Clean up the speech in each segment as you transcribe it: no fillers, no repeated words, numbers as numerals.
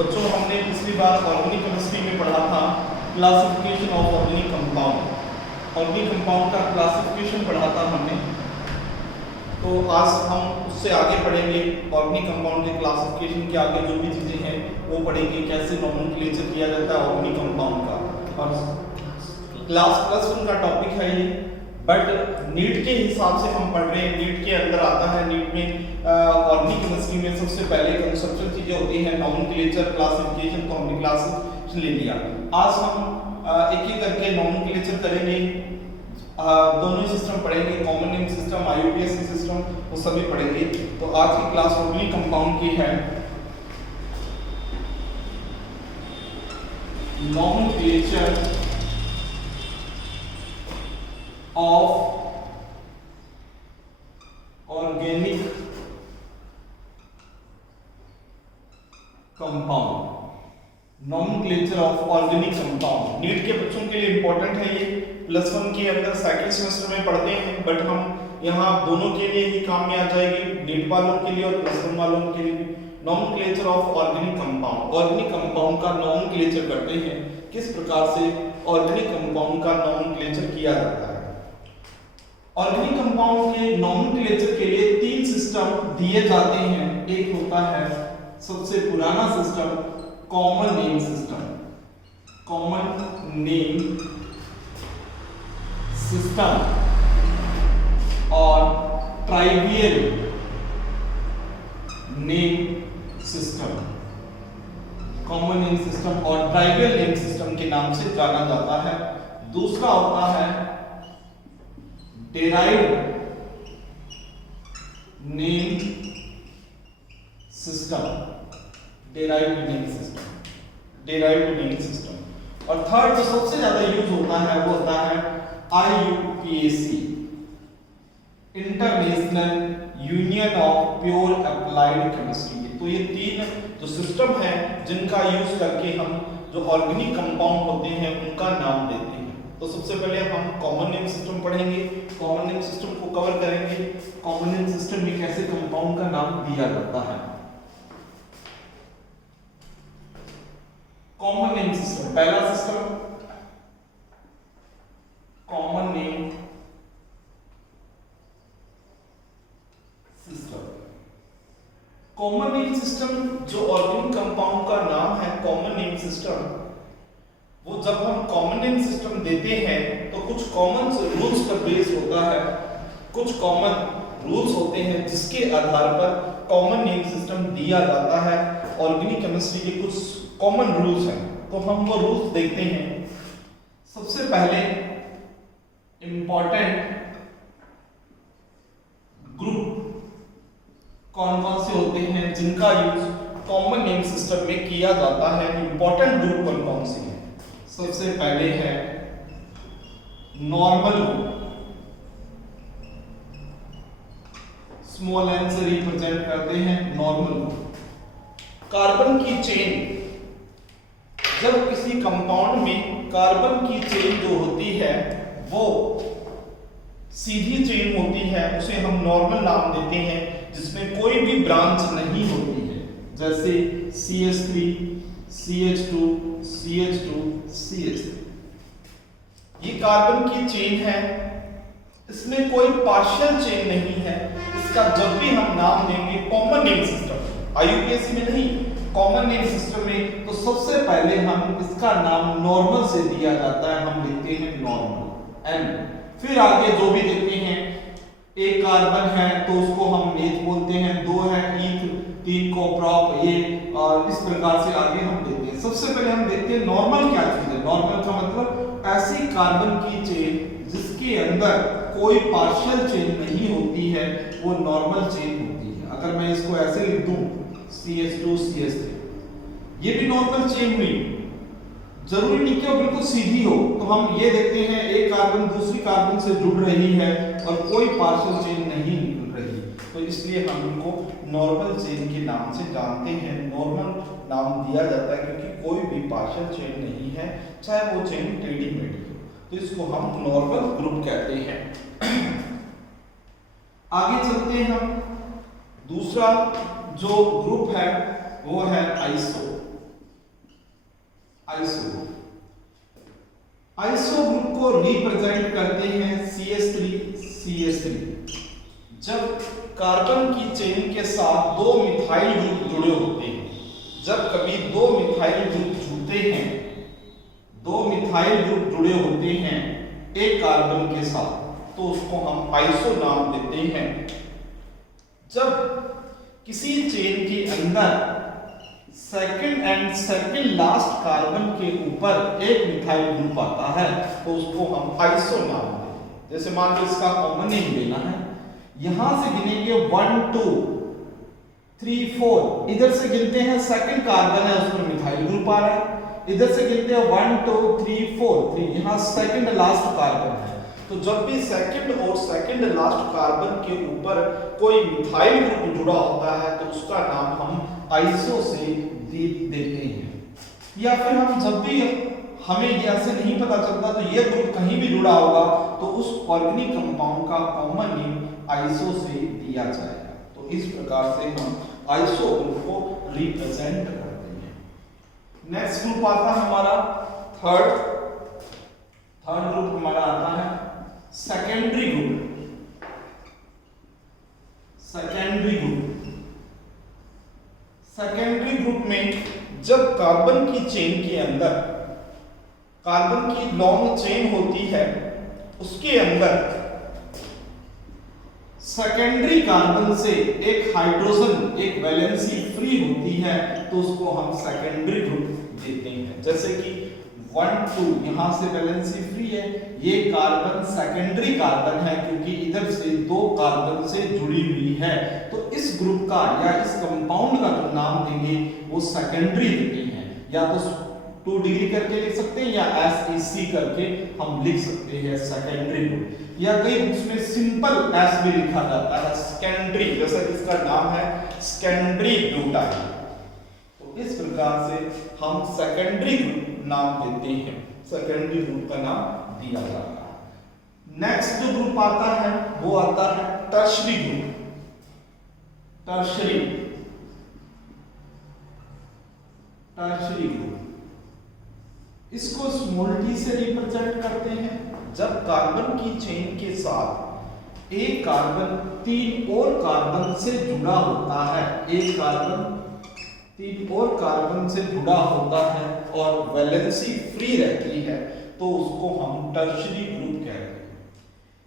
बच्चों हमने पिछली बार ऑर्गेनिक केमिस्ट्री में पढ़ा था classification of organic compound. Organic compound का क्लासिफिकेशन पढ़ा था हमने। तो आज हम उससे आगे पढ़ेंगे ऑर्गेनिक कंपाउंड के क्लासिफिकेशन के आगे जो भी चीज़ें हैं वो पढ़ेंगे, कैसे नोमेनक्लेचर किया जाता है ऑर्गेनिक कंपाउंड का। और क्लास +1 का टॉपिक है ये, बट नीट के हिसाब से हम पढ़ रहे हैं। नीट के अंदर आता है, नीट में ऑर्गेनिक केमिस्ट्री में सबसे पहले कंसेप्चुअल चीजें होती हैं नोमेनक्लेचर, क्लासिफिकेशन। तो हमने क्लासिफिकेशन ले लिया। आज हम एक एक करके नोमेनक्लेचर करेंगे, दोनों सिस्टम पढ़ेंगे, common name system, IUPAC system, वो सभी पढ़ेंगे। तो आज की क्लास ऑर्गेनिक कंपाउंड की है nomenclature of organic compound. Nomenclature of organic compound NEET के बच्चों के लिए इंपॉर्टेंट है ये। +1 के अंदर सेकंड सेमेस्टर में पढ़ते हैं, बट हम यहाँ दोनों के लिए ही काम में आ जाएगी, नीट वालों के लिए और +1 वालों के लिए भी। Nomenclature of organic compound, organic compound का नोमेनक्लेचर करते हैं, किस प्रकार से ऑर्गेनिक कंपाउंड का नोमेनक्लेचर किया जाता है। ऑर्गेनिक कंपाउंड के नोमेनक्लेचर के लिए 3 सिस्टम दिए जाते हैं। एक होता है सबसे पुराना system common name system, common name system, और trivial name system. Common name system और ट्राइवियल नेम सिस्टम के नाम से जाना जाता है। दूसरा होता है derived name system, derived name system, derived name system. और थर्ड जो सबसे ज्यादा यूज होता है वो होता है IUPAC, International Union of Pure Applied Chemistry. तो ये 3 जो सिस्टम है जिनका यूज करके हम जो ऑर्गेनिक कंपाउंड होते हैं उनका नाम देते हैं। तो सबसे पहले हम कॉमन नेम सिस्टम पढ़ेंगे, कॉमन नेम सिस्टम को कवर करेंगे। कॉमन नेम सिस्टम में कैसे कंपाउंड का नाम दिया जाता है। कॉमन नेम सिस्टम, पहला system common name system. Common name system जो ऑर्गेनिक कंपाउंड का नाम है कॉमन नेम सिस्टम, वो जब हम कॉमन नेम सिस्टम देते हैं तो कुछ कॉमन रूल्स पर बेस होता है, कुछ कॉमन रूल्स होते हैं जिसके आधार पर कॉमन नेम सिस्टम दिया जाता है। ऑर्गेनिक केमिस्ट्री के कुछ कॉमन रूल्स हैं, तो हम वो रूल्स देखते हैं। सबसे पहले इंपॉर्टेंट ग्रुप कौन कौन से होते हैं जिनका यूज कॉमन नेम सिस्टम में किया जाता है। इंपॉर्टेंट ग्रुप कौन कौन से हैं? सबसे पहले है नॉर्मल ग्रुप, स्मॉल एन से रिप्रेजेंट करते हैं नॉर्मल ग्रुप। कार्बन की चेन, जब किसी कंपाउंड में कार्बन की चेन जो होती है वो सीधी चेन होती है, उसे हम नॉर्मल नाम देते हैं, जिसमें कोई भी ब्रांच नहीं होती है, जैसे CH3, CH2, CH2, CH3। ये कार्बन की चेन है, इसमें कोई पार्शियल चेन नहीं है। इसका जब भी हम नाम देंगे कॉमन नेम सिस्टम, आईयूपीएसी में नहीं, कॉमन नेम सिस्टम में, तो सबसे पहले हम इसका नाम नॉर्मल से दिया जाता है। हम लिखते हैं नॉर्मल N। फिर आगे जो भी देते हैं, एक कार्बन है तो उसको हम नेथ बोलते हैं, 2 है ईथ, 3 कॉप्रॉप, ये, और इस प्रकार से आगे हम देते हैं। सबसे पहले हम देखते हैं नॉर्मल क्या चीज है। नॉर्मल का मतलब ऐसी कार्बन की चेन जिसके अंदर कोई पार्शियल चेन नहीं होती है, वो नॉर्मल चेन होती है। अगर मैं इसको ऐसे लिख दूं CH2, CH3, ये भी नॉर्मल चेन हुई, जरूरी नहीं कि वो बिल्कुल सीधी हो। तो हम ये देखते हैं एक कार्बन दूसरी कार्बन से जुड़ रही है और कोई पार्शियल चेन नहीं निकल रही, तो इसलिए हम इनको नॉर्मल चेन के नाम से जानते हैं। नॉर्मल नाम दिया जाता है क्योंकि कोई भी पार्शियल चेन नहीं है, चाहे वो चेन टेढ़ी मेढ़ी हो, तो इसको हम नॉर्मल ग्रुप कहते हैं। आगे चलते हैं हम, दूसरा जो ग्रुप है वो है आइसो। आइसो आइसो ग्रुप को रिप्रेजेंट करते हैं CH3 जब कार्बन की चेन के साथ दो मिथाइल ग्रुप जुड़े होते हैं। जब कभी दो मिथाइल ग्रुप जुड़ते हैं, दो मिथाइल ग्रुप जुड़े होते हैं एक कार्बन के साथ, तो उसको हम आइसो नाम देते हैं। जब किसी चेन के अंदर सेकंड लास्ट कार्बन के ऊपर एक मिथाइल ग्रुप आता है तो उसको हम आइसो नाम देते हैं। जैसे मान लो इसका कॉमन नेम लेना है, यहां से गिनेंगे 1 2 3 4, इधर से गिनते हैं सेकंड कार्बन है उसमें मिथाइल ग्रुप आ रहा है, इधर से गिनते हैं 1 2 3 4 3, यहां सेकंड लास्ट कार्बन है। तो जब भी सेकंड और सेकंड लास्ट कार्बन के ऊपर कोई मिथाइल ग्रुप जुड़ा होता है तो उसका नाम हम आइसो से देते हैं। या फिर हम जब भी हमें ऐसे नहीं पता चलता तो ये ग्रुप कहीं भी जुड़ा होगा तो उस ऑर्गेनिक कंपाउंड का कॉमन नेम आइसो से दिया जाएगा। तो इस प्रकार से हम आइसो ग्रुप को रिप्रेजेंट करते हैं। नेक्स्ट ग्रुप आता है हमारा थर्ड ग्रुप हमारा आता है सेकेंडरी ग्रुप। सेकेंडरी ग्रुप में जब कार्बन की चेन के अंदर कार्बन की लॉन्ग चेन होती है, उसके अंदर सेकेंडरी कार्बन से एक हाइड्रोजन एक वैलेंसी फ्री होती है तो उसको हम सेकेंडरी ग्रुप देते हैं। जैसे कि 1 2 यहां से वैलेंसी फ्री है, ये कार्बन सेकेंडरी कार्बन है क्योंकि इधर से दो कार्बन से जुड़ी हुई है, तो इस ग्रुप का या इस कंपाउंड का जो नाम देंगे वो सेकेंडरी देते हैं। या तो 2 डिग्री करके लिख सकते हैं या SEC करके हम लिख सकते हैं सेकेंडरी ग्रुप। या कई बुक्स में सिंपल S भी लिखा जाता है सेकेंडरी, जैसा कि इसका नाम है सेकेंडरी ग्लूटाइन। तो इस प्रकार से हम सेकेंडरी ग्रुप नाम देते हैं, सेकेंडरी ग्रुप का नाम दिया जाता है। नेक्स्ट जो ग्रुप आता है वो आता है टर्शरी ग्रुप। टर्शरी ग्रुप इसको स्मॉल t से रिप्रेजेंट करते हैं। जब कार्बन की चेन के साथ एक कार्बन 3 और कार्बन से जुड़ा होता है, एक कार्बन 3 और कार्बन से जुड़ा होता है और वैलेंसी फ्री रहती है तो उसको हम टर्शरी ग्रुप कहते हैं।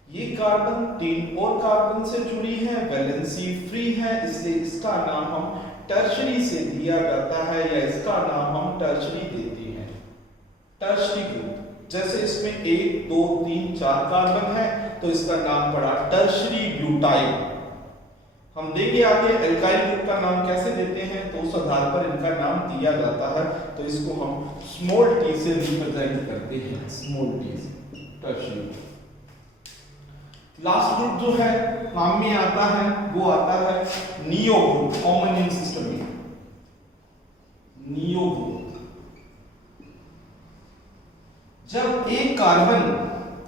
ये कार्बन 3 और कार्बन से जुड़ी है, वैलेंसी फ्री है, इसलिए इसका नाम हम टर्शरी से दिया जाता है या इसका नाम हम टर्शरी देते हैं, टर्शरी ग्रुप। जैसे इसमें 1 2 3 4 कार्बन है तो इसका नाम पड़ा टर्शरी ब्यूटाइल। हम देंगे आगे एल्काइल ग्रुप का नाम कैसे देते हैं तो उस आधार पर इनका नाम दिया जाता है। तो इसको हम स्मॉल t से रिप्रेजेंट करते हैं, स्मॉल t से टर्शरी। लास्ट ग्रुप जो है नाम में आता है वो आता है neo group. Common name system में नियो ग्रुप। जब एक कार्बन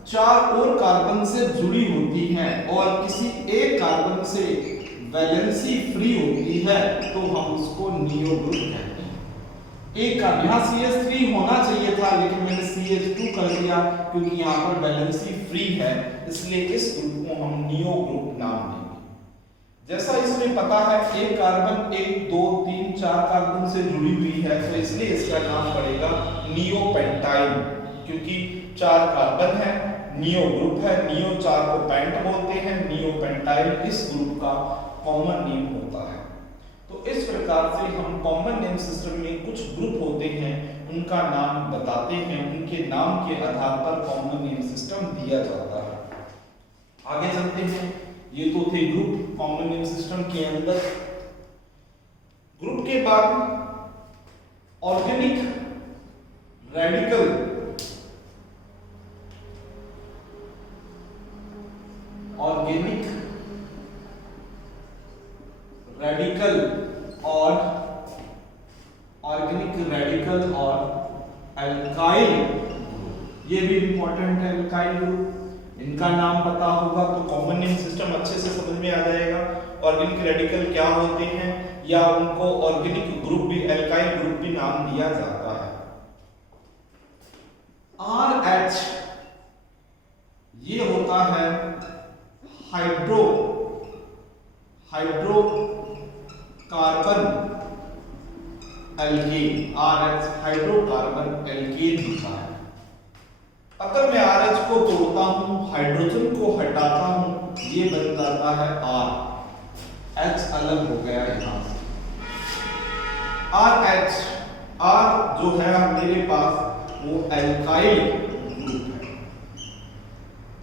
4 और कार्बन से जुड़ी होती है और किसी एक कार्बन से वैलेंसी फ्री होती है तो हम उसको नियो ग्रुप कहते हैं। एक का यहां CH3 होना चाहिए था लेकिन मैंने CH2 कर दिया क्योंकि यहां पर वैलेंसी फ्री है, इसलिए इस ग्रुप को हम नियो ग्रुप नाम देंगे। जैसा इसमें पता है एक कार्बन 1 2 3 4 कार्बन से जुड़ी हुई है तो इसलिए इसका नाम पड़ेगा नियोपेंटाइल, क्योंकि 4 कार्बन है, नियो ग्रुप है, नियो 4 को पेंट बोलते हैं, नियोपेंटाइल इस ग्रुप का कॉमन नेम होता है। तो इस प्रकार से हम कॉमन नेम सिस्टम में कुछ ग्रुप होते हैं उनका नाम बताते हैं, उनके नाम के आधार पर कॉमन नेम सिस्टम दिया जाता है। आगे चलते हैं। ये तो थे ग्रुप कॉमन नेम सिस्टम के अंदर। ग्रुप के बाद ऑर्गेनिक रेडिकल और अल्काइल, ये भी इंपॉर्टेंट है अल्काइल ग्रुप। इनका नाम पता होगा तो कॉमन नेम सिस्टम अच्छे से समझ में आ जाएगा। ऑर्गेनिक रेडिकल क्या होते हैं या उनको ऑर्गेनिक ग्रुप भी, अल्काइल ग्रुप भी नाम दिया जाता है। RH ये होता है hydrocarbon alkane. RH hydrocarbon alkane होता है। अगर मैं RH को तोड़ता हूं, हाइड्रोजन को हटाता हूं, ये बन जाता है R। H अलग हो गया यहां से। RH R जो है मेरे पास वो एल्काइल ग्रुप है।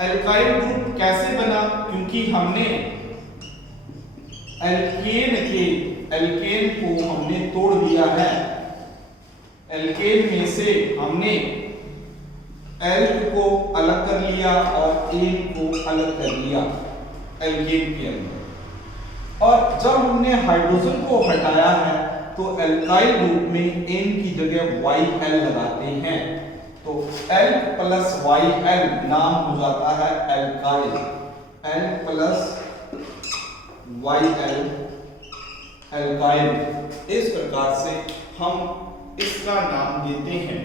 एल्काइल ग्रुप कैसे बना? क्योंकि हमने एल्केन को हमने तोड़ दिया है। एल्केन में से हमने एल्क को अलग कर लिया और एन को अलग कर लिया एल्केन के अंदर। और जब हमने हाइड्रोजन को हटाया है तो एल्काइल ग्रुप में एन की जगह YL लगाते हैं, तो L प्लस YL नाम हो जाता है alkyl. L plus YL alkyl. इस प्रकार से हम इसका नाम देते हैं।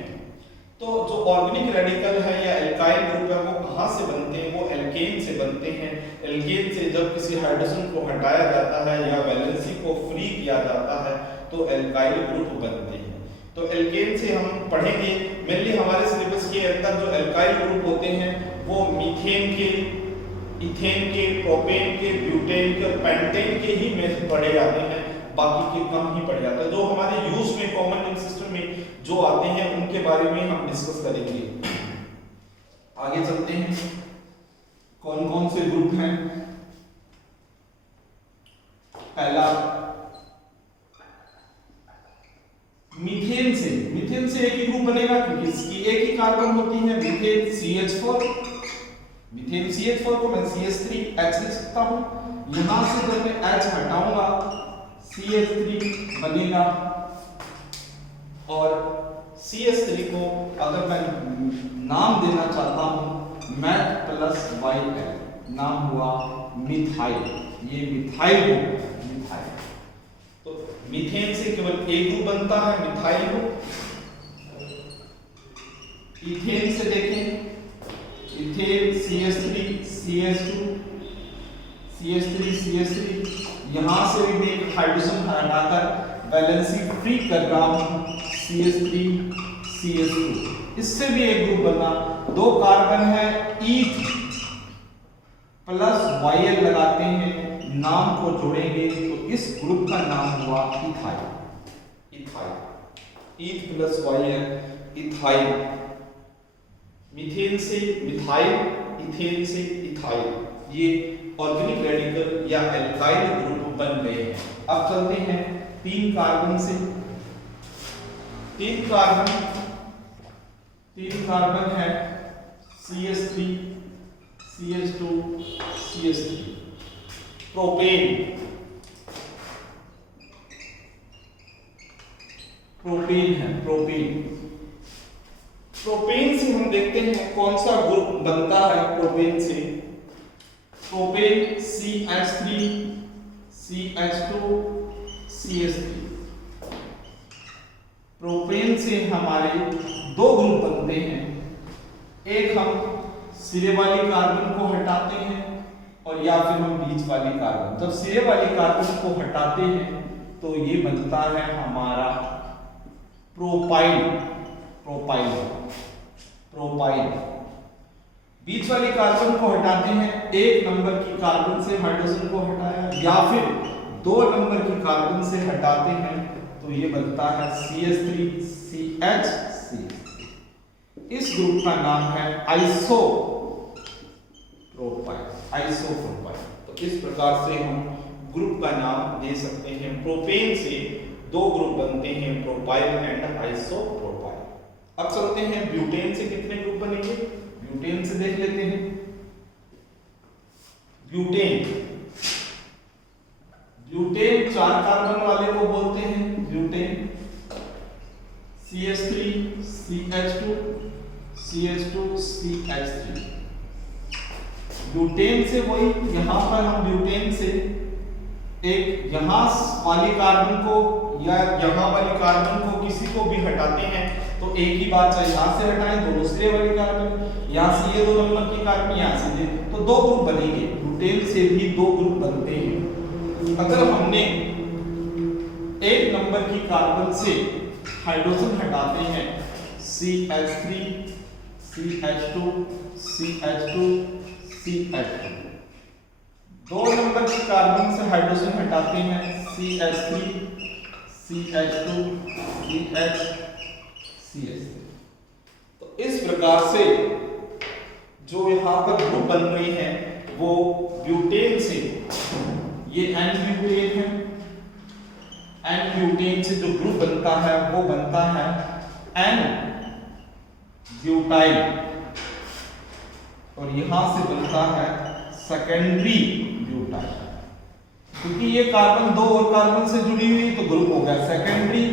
तो जो ऑर्गेनिक रेडिकल है या एल्काइल ग्रुप है वो कहाँ से बनते हैं? वो एल्केन से बनते हैं। एल्केन से जब किसी हाइड्रोजन को हटाया जाता है या वैलेंसी को फ्री किया जाता है तो एल्काइल ग्रुप बनते हैं। तो एल्केन से हम पढ़ेंगे। मेनली हमारे सिलेबस के अंदर जो एल्काइल ग्रुप होते हैं वो मीथेन के, इथेन के, प्रोपेन के, ब्यूटेन के और पेंटेन के ही में पढ़े जाते हैं, बाकी के कम ही पढ़े जाते हैं। जो हमारे यूज में कॉमन नेम सिस्टम में जो आते हैं उनके बारे में हम डिस्कस करेंगे। आगे चलते हैं। कौन कौन से ग्रुप हैं? पहला मीथेन से एक ही ग्रुप बनेगा क्योंकि इसकी एक ही कार्बन होती है, मीथेन CH4। मीथेन CH4 को मैं CH3H लिख सकता हूं। यहां से जब मैं H हटाऊंगा CH3 बनेगा और CH3 को अगर मैं नाम देना चाहता हूं मैथ प्लस YL, नाम हुआ मिथाइल। ये मिथाइल ग्रुप, मिथाइल। तो मीथेन से केवल एक ग्रुप बनता है, मिथाइल ग्रुप। इथेन से देखें, ethane CH3 CH2 CH3 CH3, यहां से भी मैं एक हाइड्रोजन हटाकर वैलेंसी फ्री कर रहा हूं CH3 CH2। इससे भी एक ग्रुप बना। दो कार्बन है, ईथ प्लस YL लगाते हैं, नाम को जोड़ेंगे तो इस ग्रुप का नाम हुआ ethyl. Ethyl, eth plus YL ethyl. Methane से मिथाइल, इथेन से इथाइल। ये ऑर्गेनिक रेडिकल या एल्काइल ग्रुप बन गए हैं। अब चलते हैं 3 कार्बन से। 3 कार्बन है CH3 CH2 CH3। प्रोपेन है, प्रोपेन से हम देखते हैं कौन सा ग्रुप बनता है। प्रोपेन से propane CH3 CH2 CH3। Propane से हमारे 2 ग्रुप बनते हैं। एक हम सिरे वाली कार्बन को हटाते हैं और या फिर हम बीच वाली कार्बन। जब सिरे वाली कार्बन को हटाते हैं तो ये बनता है हमारा प्रोपाइल। बीच वाली कार्बन को हटाते हैं, 1 नंबर की कार्बन से हाइड्रोजन को हटाया या फिर 2 नंबर की कार्बन से हटाते हैं तो ये बनता है CH3 CH। इस ग्रुप का नाम है आइसोप्रोपाइल। तो इस प्रकार से हम ग्रुप का नाम दे सकते हैं। प्रोपेन से 2 ग्रुप बनते हैं, प्रोपाइल एंड आइसोप्रोपाइल। अब चलते हैं ब्यूटेन से कितने ग्रुप बनेंगे? ब्यूटेन से देख लेते हैं। ब्यूटेन 4 कार्बन वाले को बोलते हैं butane. CH3 CH2 CH2 CH3। Butane से वही, यहां पर हम ब्यूटेन से एक यहाँ वाली कार्बन को या यहाँ वाली कार्बन को किसी को भी हटाते हैं तो एक ही बात, चाहे यहाँ से हटाएं तो दूसरे वाली कार्बन, यहाँ से ये 2 नंबर की कार्बन यहाँ से दे तो 2 ग्रुप बनेंगे। ब्यूटेन से भी 2 ग्रुप बनते हैं। अगर हमने 1 नंबर की कार्बन से हाइड्रोजन हटाते हैं CH3 CH2 CH2 CH2, 2 number की कार्बन से हाइड्रोजन हटाते हैं CH3 CH2 CH CH3। तो इस प्रकार से जो यहाँ पर ग्रुप बन रही है वो ब्यूटेन से, ये N ब्यूटेन है, N ब्यूटेन से जो ग्रुप बनता है वो बनता है N ब्यूटाइल, और यहां से बनता है सेकेंडरी ब्यूटाइल। क्योंकि ये कार्बन 2 और कार्बन से जुड़ी हुई तो ग्रुप हो गया सेकेंडरी,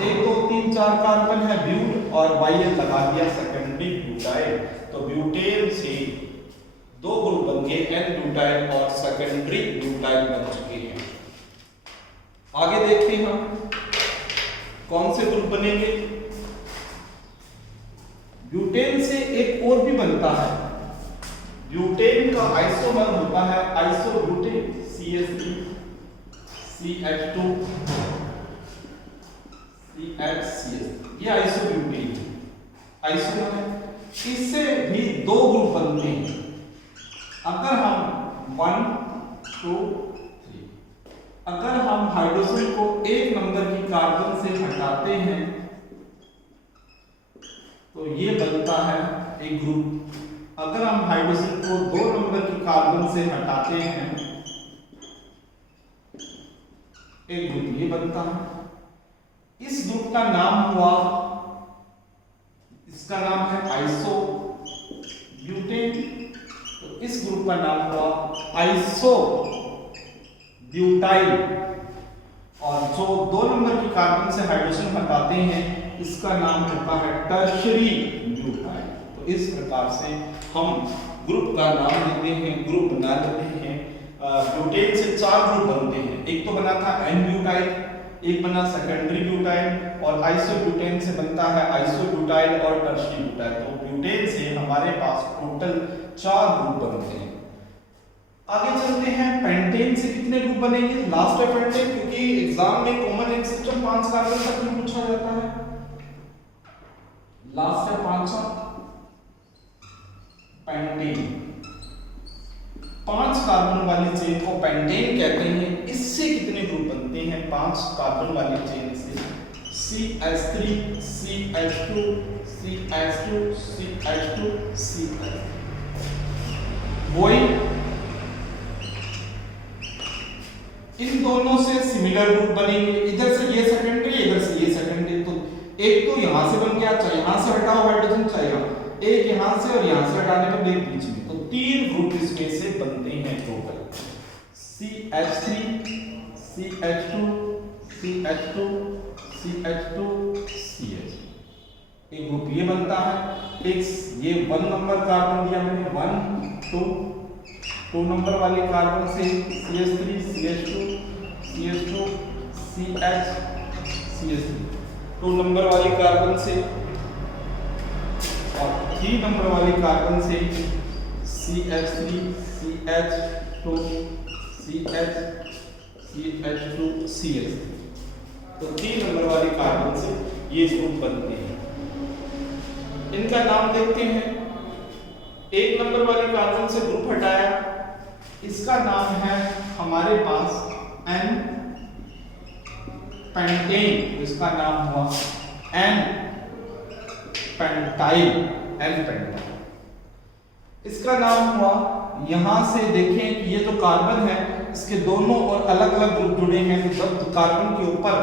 1 2 3 4 कार्बन है ब्यूट और YN लगा दिया सेकेंडरी ब्यूटाइल। तो ब्यूटेन से 2 ग्रुप बन गए N ब्यूटाइल और सेकेंडरी ब्यूटाइल बन चुके हैं। आगे देखते हैं हम कौन से ग्रुप बनेंगे। ब्यूटेन से एक और भी बनता है, ब्यूटेन का आइसोमर होता है आइसोब्यूटेन CH3 CH2 CH, ये आइसोब्यूटेन आइसोमर है। इससे भी 2 ग्रुप बनते हैं। अगर हम 1 2 3, अगर हम हाइड्रोजन को 1 नंबर की कार्बन से हटाते हैं तो ये बनता है एक ग्रुप। अगर हम हाइड्रोजन को 2 नंबर की कार्बन से हटाते हैं एक ग्रुप ये बनता है। इस ग्रुप का नाम हुआ, इसका नाम है आइसो ब्यूटेन, तो इस ग्रुप का नाम हुआ आइसो ब्यूटाइल। और जो 2 नंबर की कार्बन से हाइड्रोजन हटाते हैं इसका नाम होता है टर्शरी ब्यूटाइल। तो इस प्रकार से हम ग्रुप का नाम देते हैं, ग्रुप बना लेते हैं। ब्यूटेन से 4 ग्रुप बनते हैं। एक तो बना था N ब्यूटाइल, एक बना सेकेंडरी ब्यूटाइल, और आइसोब्यूटेन से बनता है आइसोब्यूटाइल और टर्शरी ब्यूटाइल। तो ब्यूटेन से हमारे पास टोटल 4 ग्रुप बनते हैं। आगे चलते हैं, पेंटेन से कितने ग्रुप बनेंगे। लास्ट है पेंटेन, क्योंकि एग्जाम में कॉमन एक सिस्टम 5 कार्बन तक भी पूछा जाता है। लास्ट है 5 पेंटेन। 5 कार्बन वाली चेन को पेंटेन कहते हैं। इससे कितने ग्रुप बनते हैं 5 कार्बन वाली चेन से। CH3 CH2 CH2 CH2 CH। वही इन दोनों से सिमिलर ग्रुप बनेंगे। इधर से ये सेकेंडरी, इधर से ये सेकेंडरी। तो एक तो यहां से बन गया, चाहे यहां से हटाओ हाइड्रोजन, चाहे एक यहां से और यहां से हटाने पर एक बीच में। तो 3 ग्रुप इसमें से बनते हैं total. CH3 CH2 CH2 CH2 CH। एक ग्रुप ये बनता है। एक ये 1 नंबर कार्बन दिया मैंने, 1 2 नंबर वाले कार्बन से CH3 CH2 CH2 CH CH3, 2 number वाली कार्बन से, और 3 नंबर वाली कार्बन से CH3 CH2 CH CH2 CH। तो 3 नंबर वाली कार्बन से ये ग्रुप बनते हैं। इनका नाम देखते हैं। 1 नंबर वाली कार्बन से ग्रुप हटाया, इसका नाम है हमारे पास N पेंटेन। इसका नाम हुआ N पेंटाइल, N पेंटाइल। इसका नाम हुआ, यहां से देखें कि ये जो कार्बन है इसके दोनों और अलग अलग ग्रुप जुड़े हैं। तो जब कार्बन के ऊपर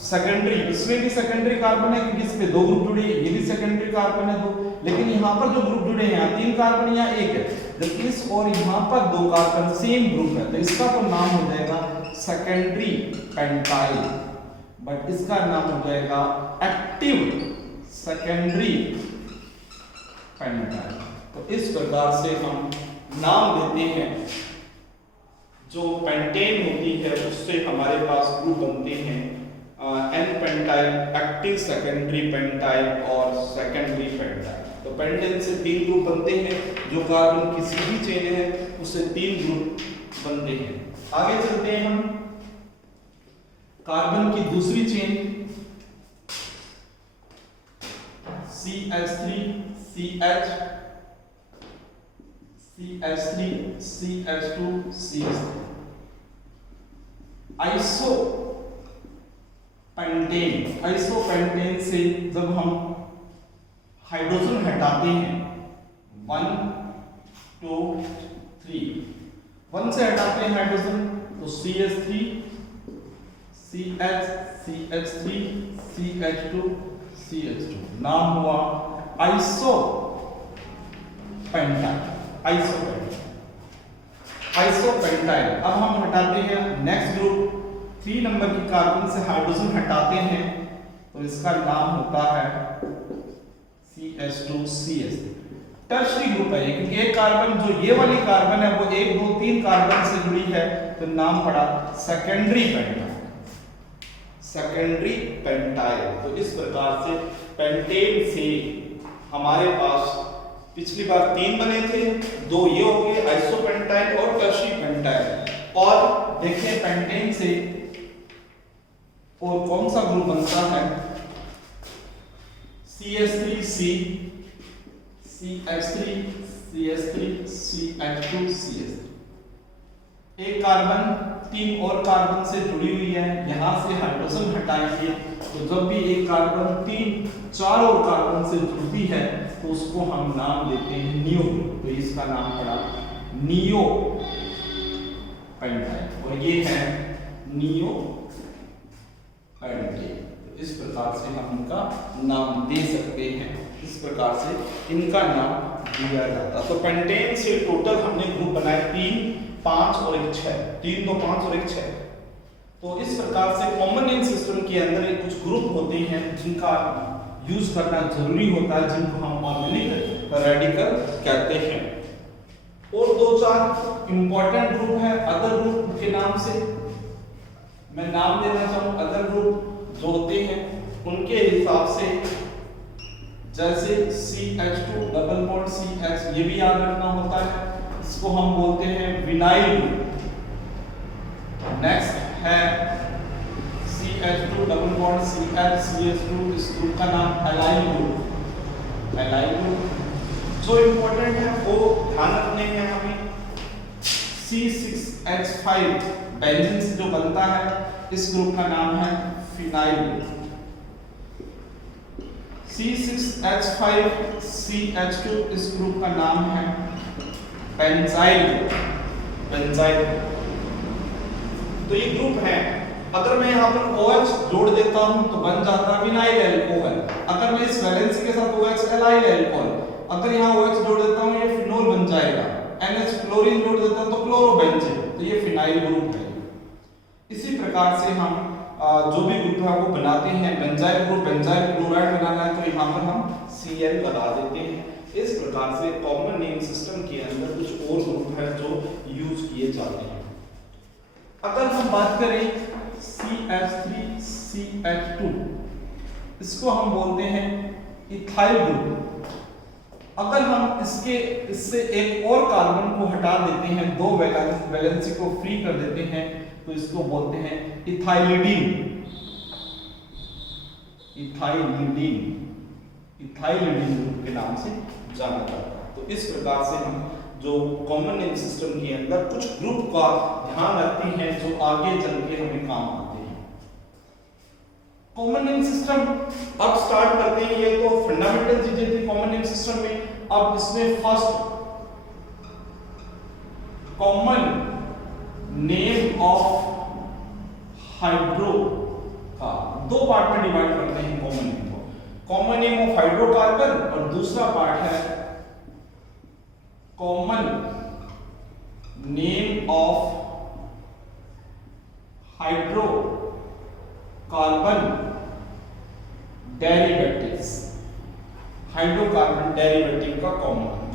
सेकेंडरी, इसमें भी सेकेंडरी कार्बन है क्योंकि इस पे 2 ग्रुप जुड़े हैं, ये भी सेकेंडरी कार्बन है 2, लेकिन यहाँ पर जो ग्रुप जुड़े हैं 3 कार्बन या 1 है, जबकि इस और यहाँ पर 2 कार्बन सेम ग्रुप है, तो इसका तो नाम हो जाएगा सेकेंडरी पेंटाइल, बट इसका नाम हो जाएगा एक्टिव सेकेंडरी पेंटाइल। तो इस प्रकार से हम नाम देते हैं जो पेंटेन होती है उससे हमारे पास ग्रुप बनते हैं n pentyl, active secondary pentyl और सेकेंडरी पेंटाइल। तो पेंटेन से 3 ग्रुप बनते हैं, जो कार्बन की सीधी चेन है उससे 3 ग्रुप बनते हैं। आगे चलते हैं हम, कार्बन की दूसरी chain CH3 CH CH3 CH2 CH3 isopentane से जब हम हाइड्रोजन हटाते हैं 1 2 3 1 से हटाते हैं हाइड्रोजन तो CH3 CH CH3 CH2 CH2 नाम हुआ आइसोपेंटाइल। अब हम हटाते हैं नेक्स्ट ग्रुप, 3 नंबर की कार्बन से हाइड्रोजन हटाते हैं तो इसका नाम होता है CH2 CH3। टर्शरी ग्रुप है क्योंकि एक कार्बन, जो ये वाली कार्बन है वो 1 2 3 कार्बन से जुड़ी है तो नाम पड़ा सेकेंडरी पेंटाइल। तो इस प्रकार से पेंटेन से हमारे पास पिछली बार 3 बने थे, 2 ये हो गए आइसोपेंटाइल और टर्शरी पेंटाइल। और देखिए पेंटेन से और कौन सा ग्रुप बनता है, CH3C CH3 CH3 CH2 CH3। एक कार्बन 3 और कार्बन से जुड़ी हुई है, यहां से हाइड्रोजन हटाएंगे तो जब भी एक कार्बन 3 4 और कार्बन से जुड़ती है तो उसको हम नाम देते हैं नियो। तो इसका नाम पड़ा नियो पेंटाइल और ये है नियो पेंटेन। तो इस प्रकार से हम इनका नाम दे सकते हैं, इस प्रकार से इनका नाम दिया जाता। तो पेंटेन से टोटल हमने ग्रुप बनाए 3 5 और 1 6, 3 2 5 और 1 6। तो इस प्रकार से कॉमन नेम सिस्टम के अंदर कुछ ग्रुप होते हैं जिनका यूज करना जरूरी होता है, जिनको हम ऑर्गेनिक रेडिकल कहते हैं। और 2-4 इंपॉर्टेंट ग्रुप है अदर ग्रुप के नाम से, मैं नाम देना चाहूँ अदर ग्रुप जो होते हैं उनके हिसाब से, जैसे CH2 डबल बॉन्ड CH, ये भी याद रखना होता है, इसको हम बोलते हैं विनाइल ग्रुप। नेक्स्ट है CH2 double bond CH CH2, इस ग्रुप का नाम एलाइल ग्रुप। जो इंपॉर्टेंट है वो ध्यान रखने हैं हमें, C6H5 बेंजीन से जो बनता है इस ग्रुप का नाम है फिनाइल ग्रुप। C6H5 CH2 इस ग्रुप का नाम है बेंजाइल ग्रुप। तो ये ग्रुप है, अगर मैं यहाँ पर OH जोड़ देता हूँ तो बन जाता है विनाइल अल्कोहल। अगर मैं इस वैलेंसी के साथ OH एलाइल अल्कोहल, अगर यहाँ OH जोड़ देता हूँ ये फिनोल बन जाएगा। NH क्लोरीन जोड़ देता हूँ तो क्लोरोबेंजीन, तो ये फिनाइल ग्रुप है। इसी प्रकार से हम जो भी ग्रुप है वो बनाते हैं। बेंजाइल ग्रुप, बेंजाइल क्लोराइड बनाना है तो यहाँ पर हम Cl लगा देते हैं। इस प्रकार से कॉमन नेम सिस्टम के अंदर कुछ और ग्रुप है जो यूज किए जाते हैं। अगर हम बात करें CH3 CH2, इसको हम बोलते हैं इथाइल ग्रुप। अगर हम इससे एक और कार्बन को हटा देते हैं, 2 वैलेंसी को फ्री कर देते हैं तो इसको बोलते हैं इथाइलिडीन ग्रुप के नाम से जाना जाता है। तो इस प्रकार से हम जो कॉमन नेम सिस्टम के अंदर कुछ ग्रुप का ध्यान रखते हैं जो आगे चल के हमें काम आते हैं। कॉमन नेम सिस्टम अब स्टार्ट करते हैं। ये तो फंडामेंटल चीजें थी कॉमन नेम सिस्टम में। अब इसमें first common name of hydro का 2 पार्ट में डिवाइड करते हैं कॉमन नेम को। कॉमन नेम ऑफ हाइड्रोकार्बन और दूसरा पार्ट है common name of hydrocarbon derivatives. Hydrocarbon derivative का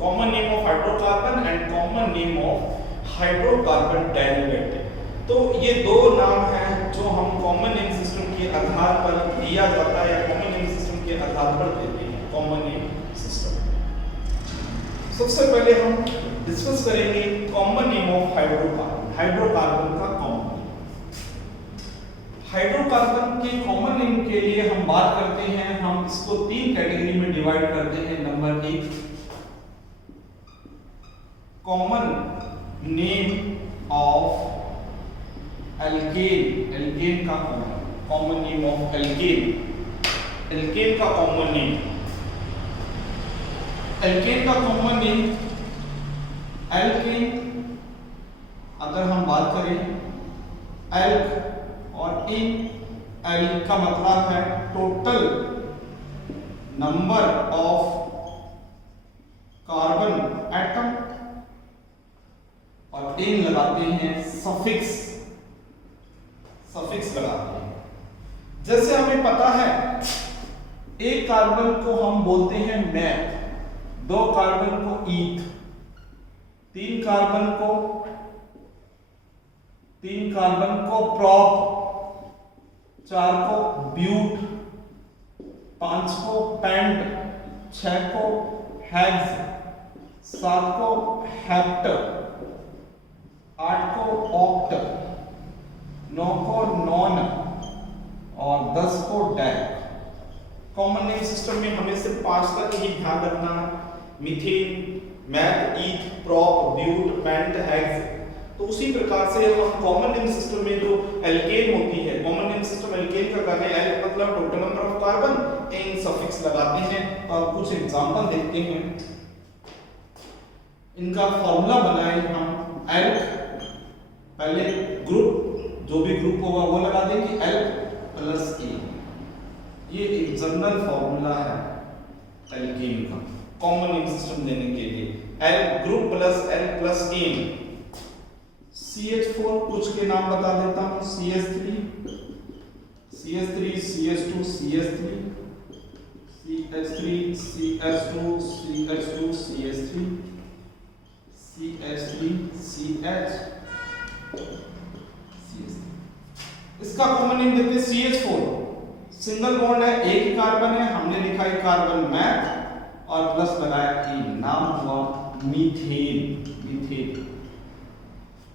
common name of hydrocarbon and common name of hydrocarbon derivative. तो ये दो नाम हैं जो हम कॉमन नेम सिस्टम के आधार पर दिया जाता है या कॉमन नेम सिस्टम के आधार पर देते हैं कॉमन नेम सिस्टम। सबसे पहले हम डिस्कस करेंगे common name of hydrocarbon, hydrocarbon का कॉमन नेम। हाइड्रोकार्बन के कॉमन नेम के लिए हम बात करते हैं, हम इसको तीन कैटेगरी में डिवाइड करते हैं। Number 1 common name of alkane, alkane का common name of alkane, alkane का कॉमन नेम, एल्केन का कॉमन नेम एल्केन। अगर हम बात करें एल्क और इन, एल्क का मतलब है total number of carbon atom, और इन लगाते हैं सफिक्स, सफिक्स लगाते हैं। जैसे हमें पता है एक कार्बन को हम बोलते हैं मैथ, दो कार्बन को ईथ, तीन कार्बन को प्रॉप, चार को ब्यूट, पांच को पेंट, छह को हेक्स, सात को हेप्ट, आठ को ऑक्ट, 9 को नॉन और 10 को डेक। कॉमन नेम सिस्टम में हमें सिर्फ 5 तक ही ध्यान रखना है, methane, meth, eth, prop, but, pent, hex. तो उसी प्रकार से हम कॉमन नेम सिस्टम में जो एल्केन होती है, कॉमन नेम सिस्टम एल्केन का करने एल मतलब total number of carbon, ane suffix लगाते हैं। और कुछ एग्जांपल देखते हैं, इनका फॉर्मूला बनाए हम एल्क, पहले ग्रुप, जो भी ग्रुप होगा वो लगा देंगे एल्क प्लस ए, ये एक जनरल फॉर्मूला है एल्केन का कॉमन नेम सिस्टम देने के लिए। L group plus L plus ane. CH4 कुछ के नाम बता देता हूं, CH3, CH3, CH2, CH3, CH3, CH2, CH2, CH3, CH3, CH, CH3। इसका कॉमन नेम देते हैं CH4, सिंगल बॉन्ड है, एक ही कार्बन है, हमने लिखा है कार्बन मैथ और प्लस लगाया ई, नाम हुआ मीथेन, मीथेन।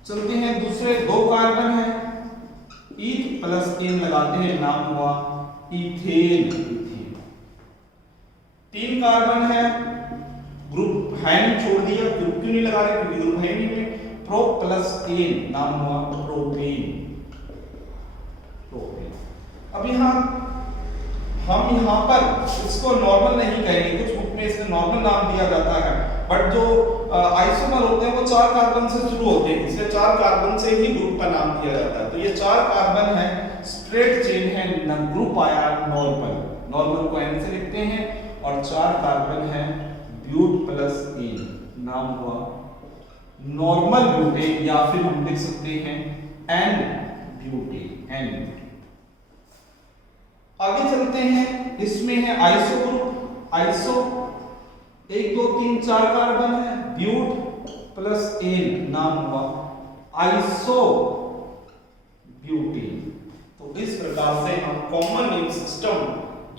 चलते हैं दूसरे, दो कार्बन है, ईथ प्लस एन लगाते हैं, नाम हुआ इथेन, इथेन। तीन कार्बन है, ग्रुप है नहीं, छोड़ दिया, ग्रुप क्यों नहीं लगा रहे क्योंकि ग्रुप है नहीं में, प्रो प्लस एन, नाम हुआ प्रोपेन, प्रोपेन। अब हम यहाँ पर इसको नॉर्मल नहीं कहेंगे, कुछ बुक में इसका नॉर्मल नाम दिया जाता है, बट जो आइसोमर होते हैं वो 4 कार्बन से शुरू होते हैं, इसलिए 4 कार्बन से ही ग्रुप का नाम दिया जाता है। तो ये 4 कार्बन है, स्ट्रेट चेन है, न ग्रुप आया नॉर्मल, नॉर्मल को एन से लिखते हैं, और 4 कार्बन है ब्यूट प्लस एन, नाम हुआ नॉर्मल ब्यूटेन, या फिर हम लिख सकते हैं एन ब्यूटेन, एन ब्यूटेन। आगे चलते हैं, इसमें है आइसो ग्रुप, आइसो 1 2 3 4 कार्बन है, ब्यूट प्लस एन, नाम हुआ आइसो ब्यूटेन। तो इस प्रकार से हम कॉमन नेम सिस्टम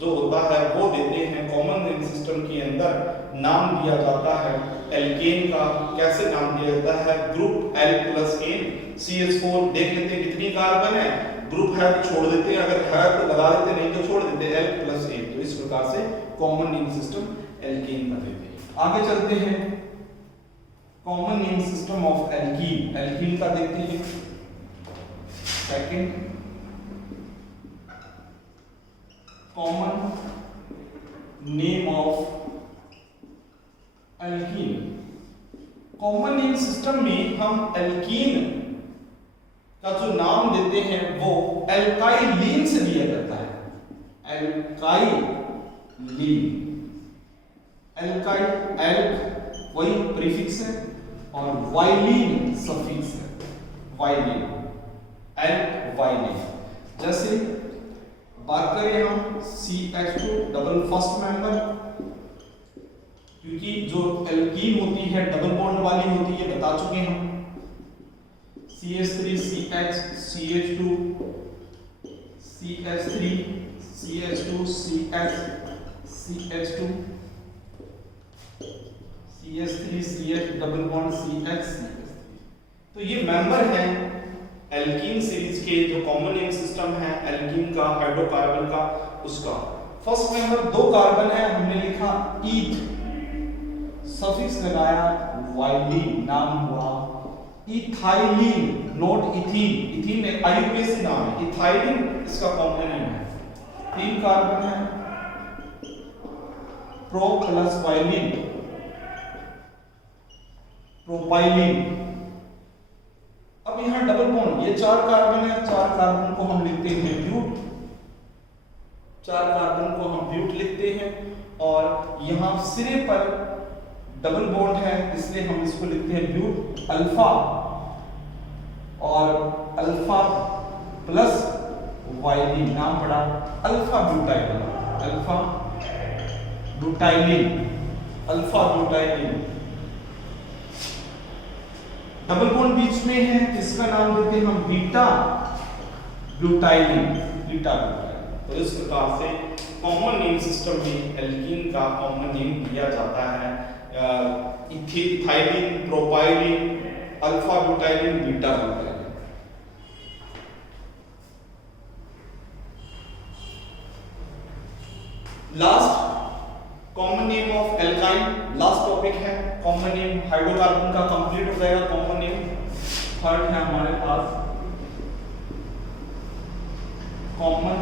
जो होता है वो देते हैं। कॉमन नेम सिस्टम के अंदर नाम दिया जाता है एल्केन का, कैसे नाम दिया जाता है, group L plus ane, CH4 देख लेते हैं कितनी कार्बन है, ग्रुप है तो छोड़ देते हैं, अगर है तो लगा देते, नहीं तो छोड़ देते, एल प्लस एन। तो इस प्रकार से कॉमन नेम सिस्टम एल्केन का देते हैं। आगे चलते हैं, common name system of alkene, alkene का देखते हैं। Second, common name of alkene. Common name system में हम एल्कीन का जो नाम देते हैं वो एल्काइलीन से लिया जाता है, एल्काइलीन, एल्काइल, एल्क वही प्रीफिक्स है और वाइलिन सफिक्स है, वाइलिन, एल्क वाइलिन। जैसे बात करें हम CH2 डबल फर्स्ट मेंबर, क्योंकि जो एल्कीन होती है डबल बॉन्ड वाली होती है, बता चुके हम, CH3 CH CH2 CH3 CH2 CH CH2 CH3 CH double bond CH CH3। तो ये मेंबर हैं एल्कीन सीरीज के, जो कॉमन नेम सिस्टम है एल्कीन का, हाइड्रोकार्बन का, उसका। फर्स्ट मेंबर 2 कार्बन है, हमने लिखा ईथ, सफिक्स लगाया वाइलिन, नाम हुआ ethylene, not ethene. Ethene IUPAC नाम है, इथाइलिन इसका कॉमन नेम है। 3 कार्बन है, प्रो प्लस वाइलिन, प्रोपाइलिन। अब यहां डबल बॉन्ड, ये 4 कार्बन है, 4 कार्बन को हम लिखते हैं ब्यूट, 4 कार्बन को हम ब्यूट लिखते हैं। और यहां सिरे पर डबल बॉन्ड है, इसलिए हम इसको लिखते हैं ब्यूट अल्फा, और अल्फा प्लस वाइलिन, नाम पड़ा alpha butylene, alpha butylene, alpha butylene. Double bond बीच में है, इसका नाम देते हैं हम बीटा ब्यूटाइलिन, बीटा ब्यूटाइलिन। तो इस प्रकार से कॉमन नेम सिस्टम में एल्कीन का कॉमन नेम दिया जाता है, ethylene, propylene, alpha butylene, beta butylene. Last common name of alkyne, last topic है कॉमन नेम हाइड्रोकार्बन का, कंप्लीट हो जाएगा कॉमन नेम। थर्ड है हमारे पास common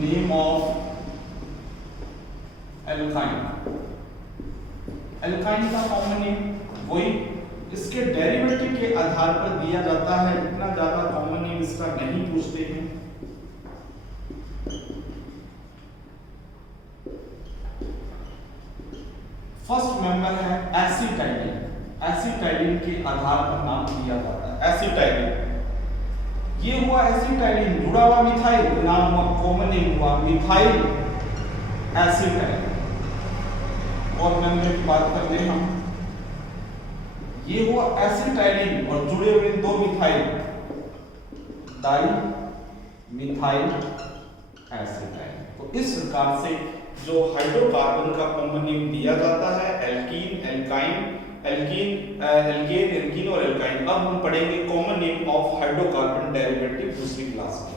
name of alkyne. Alkyne का कॉमन नेम वही इसके डेरिवेटिव के आधार पर दिया जाता है, इतना ज्यादा कॉमन नेम इसका नहीं पूछते हैं। फर्स्ट मेंबर है एसिटाइलिन, एसिटाइलिन के आधार पर नाम दिया जाता है एसिटाइलिन। ये हुआ एसिटाइलिन, जुड़ा हुआ मिथाइल, नाम हुआ कॉमन नेम हुआ मिथाइल एसिटाइलिन। और मेंबर की बात कर ले हम, ये हुआ एसिटाइलिन और जुड़े हुए 2 मिथाइल, डाई मिथाइल एसिटाइलिन। तो इस प्रकार से जो हाइड्रोकार्बन का कॉमन नेम दिया जाता है alkene, alkyne, alkene, alkane, alkene और एल्काइन। अब हम पढ़ेंगे common name of hydrocarbon derivative दूसरी क्लास में।